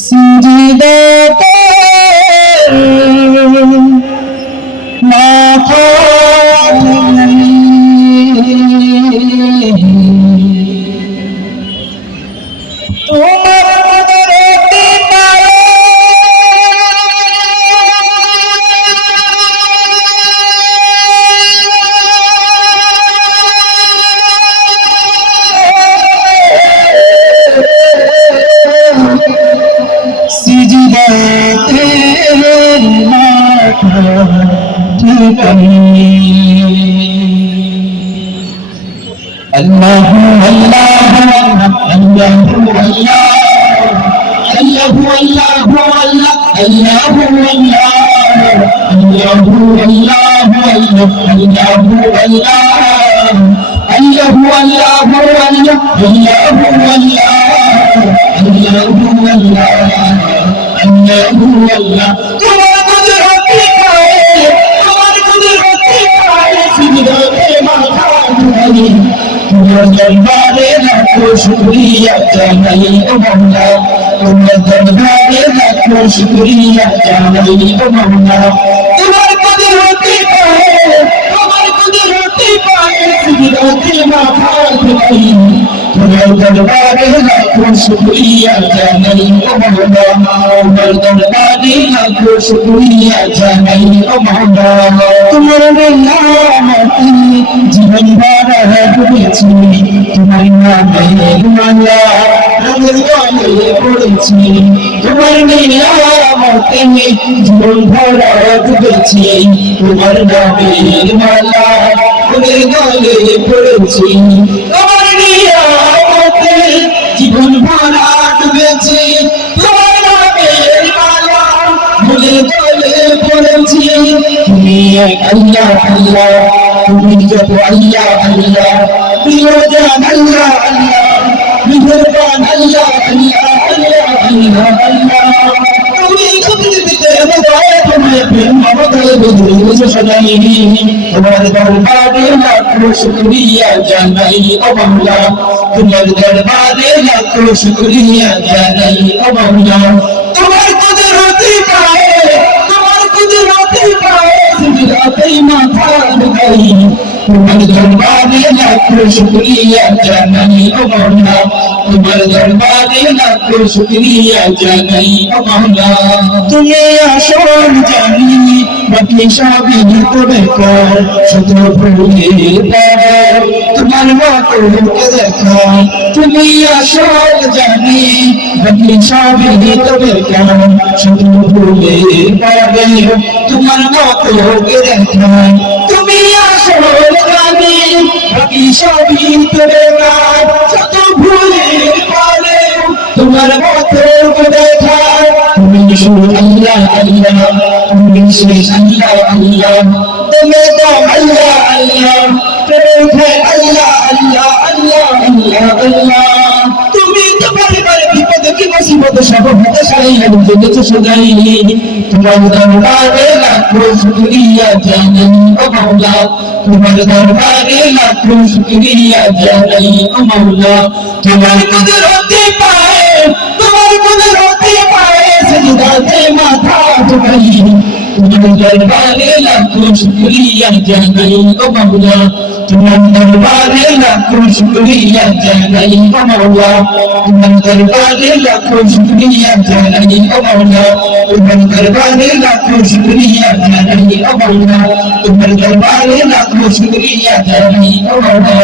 সিজদাতে মাথা الله الله الله তোমার দরবারে লাখো শুকরিয়া জানাই ও মওলা তোমার দরবারে লাখো শুকরিয়া জানাই ও মওলা তোমার কুদরতি পায়ে সিজদাতে মাথা ঝুঁকাই তোমার দরবারে লাখো শুকরিয়া জানাই ও মওলা তোমার দরবারে লাখো শুকরিয়া জানাই ও মওলা তোমার নিয়ামতি জীবন ভরা ডুবেছি তোমার নামের মালা রঙের গলে পড়েছি তোমার নিয়ামতে জীবন ভরা ডুবেছি তোমার নামের মালা রঙের গলে পড়েছি তোমার নিয়ামতে জীবন ভরা ডুবেছি তোমার নামের মালা রঙের গলে পড়েছি তুমি এক আল্লাহ আল্লাহ তুমি যত আল্লাহ আল্লাহ প্রিয়জন আল্লাহ আল্লাহ মেহেরবান আল্লাহ আল্লাহ আল্লাহ আল্লাহ আল্লাহ তুমি পৃথিবীতে দয়া তোমার প্রেম মমতায় বদলে সদাই তোমার দরবারে লাখো শুকরিয়া জানাই ও মওলা তোমার দরবারে লাখো শুকরিয়া জানাই ও মওলা তোমার কুদরতি পায়ে সিজদাতে মাথা ঝুঁকাই তোমার দরবারে লাখো শুকরিয়া জানাই ও মওলা তোমার দরবারে লাখো শুকরিয়া জানাই ও মওলা তুমি আসল জানি বাকি সবই তবে কর শুধু ভুলে পার তোমার মতো কে দেখা তুমি আসল জানি বাকি সবই তবে কর শুধু ভুলে পাবে তোমার মতো কে দেখা তুমি আসল জানি বাকি সবই তবে কর শুধু ভুলে পাবে তোমার মতো কে দেখা তুমি শুধু আল্লাহ আল্লাহ তুমি শেষ আল্লাহ আল্লাহ তুমি তো আল্লাহ আল্লাহ তুমি আল্লাহ আল্লাহ আল্লাহ আল্লাহ আল্লাহ তুমি তোমার বিপদ কি মুসিবত সব হতে সাই দিয়েছো সদাই তোমার দরবারে লাখো শুকরিয়া জানাই ও মওলা তোমার দরবারে লাখো শুকরিয়া জানাই ও মওলা তোমার কুদরতি পায়ে সিজদাতে মাথা ঝুঁকাই তোমার দরবারে লাখো শুকরিয়া জানাই ও মওলা তোমার দরবারে লাখো শুকরিয়া জানাই ও মওলা তোমার দরবারে লাখো শুকরিয়া জানাই ও মওলা তোমার দরবারে লাখো শুকরিয়া জানাই ও মওলা তোমার দরবারে লাখো শুকরিয়া জানাই ও মওলা